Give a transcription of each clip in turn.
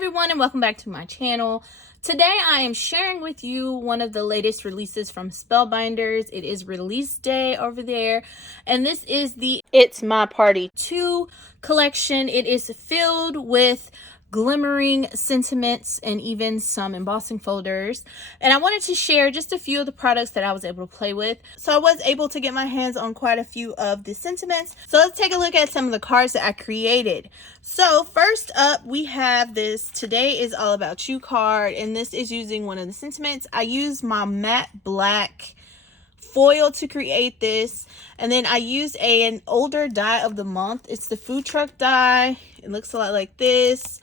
everyone, and welcome back to my channel. Today I am sharing with you one of the latest releases from Spellbinders. It is release day over there, and this is the It's My Party 2 collection. It is filled with glimmering sentiments and even some embossing folders, and I wanted to share just a few of the products that I was able to play with. So I was able to get my hands on quite a few of the sentiments, so let's take a look at some of the cards that I created. So first up, we have this Today Is All About You card, and this is using one of the sentiments. I used my matte black foil to create this, and then I used an older die of the month. It's the food truck die. It looks a lot like this.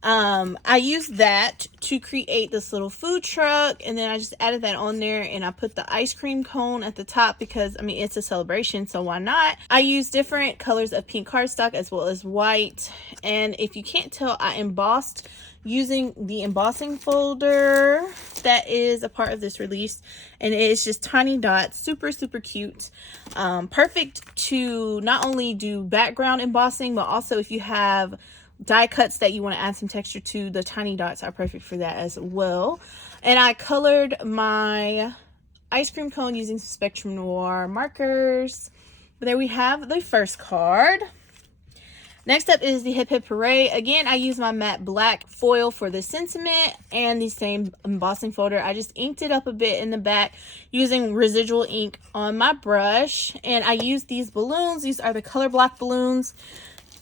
I used that to create this little food truck, and then I just added that on there, and I put the ice cream cone at the top because I mean it's a celebration, so why not. I used different colors of pink cardstock as well as white, and if you can't tell, I embossed using the embossing folder that is a part of this release, and it is just tiny dots, super cute. Perfect to not only do background embossing, but also if you have die cuts that you want to add some texture to, the tiny dots are perfect for that as well. And I colored my ice cream cone using some Spectrum Noir markers. But there we have the first card. Next up is the Hip Hip Hooray. Again, I use my matte black foil for the sentiment and the same embossing folder. I just inked it up a bit in the back using residual ink on my brush. And I used these balloons. These are the color block balloons.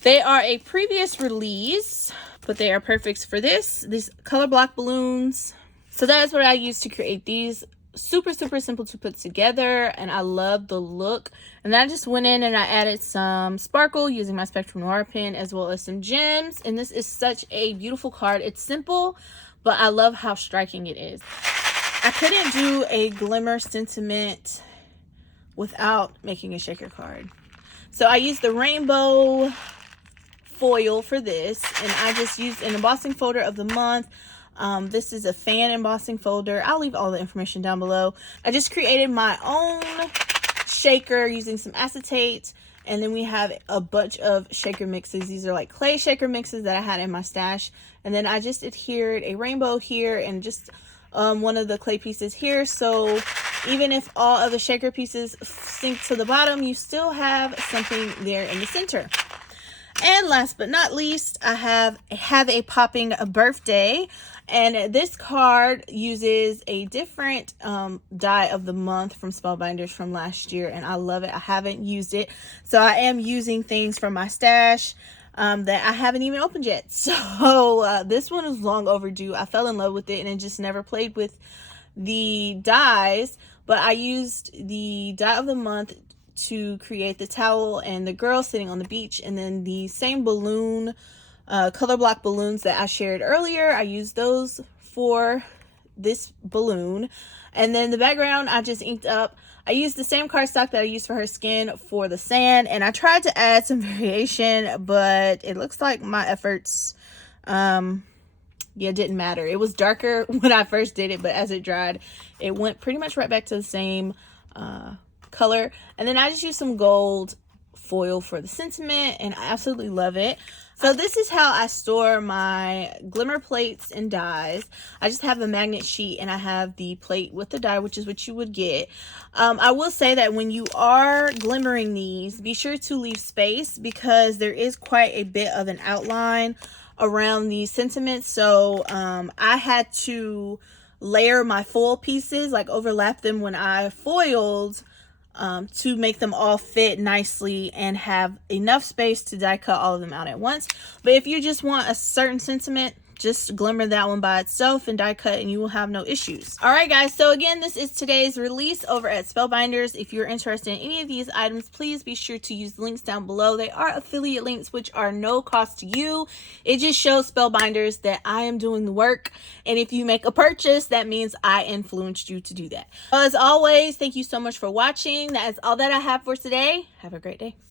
They are a previous release, but they are perfect for these color block balloons. So that is what I used to create these. Super simple to put together, and I love the look. And then I just went in and I added some sparkle using my Spectrum Noir pen as well as some gems. And this is such a beautiful card. It's simple, but I love how striking it is. I couldn't do a glimmer sentiment without making a shaker card. So I used the rainbow foil for this, and I just used an embossing folder of the month. This is a fan embossing folder. I'll leave all the information down below. I just created my own shaker using some acetate, and then we have a bunch of shaker mixes. These are like clay shaker mixes that I had in my stash, and then I just adhered a rainbow here and just one of the clay pieces here, so even if all of the shaker pieces sink to the bottom, you still have something there in the center. And last but not least, I have a Poppin birthday, and this card uses a different die of the month from Spellbinders from last year, and I love it. I haven't used it, so I am using things from my stash that I haven't even opened yet. So this one is long overdue. I fell in love with it, and I just never played with the dies, but I used the die of the month to create the towel and the girl sitting on the beach, and then the same balloon color block balloons that I shared earlier, I used those for this balloon. And then the background I just inked up. I used the same cardstock that I used for her skin for the sand, and I tried to add some variation, but it looks like my efforts didn't matter. It was darker when I first did it, but as it dried, it went pretty much right back to the same color. And then I just used some gold foil for the sentiment, and I absolutely love it. So this is how I store my glimmer plates and dies. I just have the magnet sheet, and I have the plate with the die, which is what you would get. I will say that when you are glimmering these, be sure to leave space because there is quite a bit of an outline around these sentiments. So I had to layer my foil pieces, like overlap them when I foiled, to make them all fit nicely and have enough space to die cut all of them out at once. But if you just want a certain sentiment, just glimmer that one by itself and die cut, and you will have no issues. All right, guys, so again, this is today's release over at Spellbinders. If you're interested in any of these items, please be sure to use the links down below. They are affiliate links, which are no cost to you. It just shows Spellbinders that I am doing the work, and if you make a purchase, that means I influenced you to do that. As always, thank you so much for watching. That is all that I have for today. Have a great day.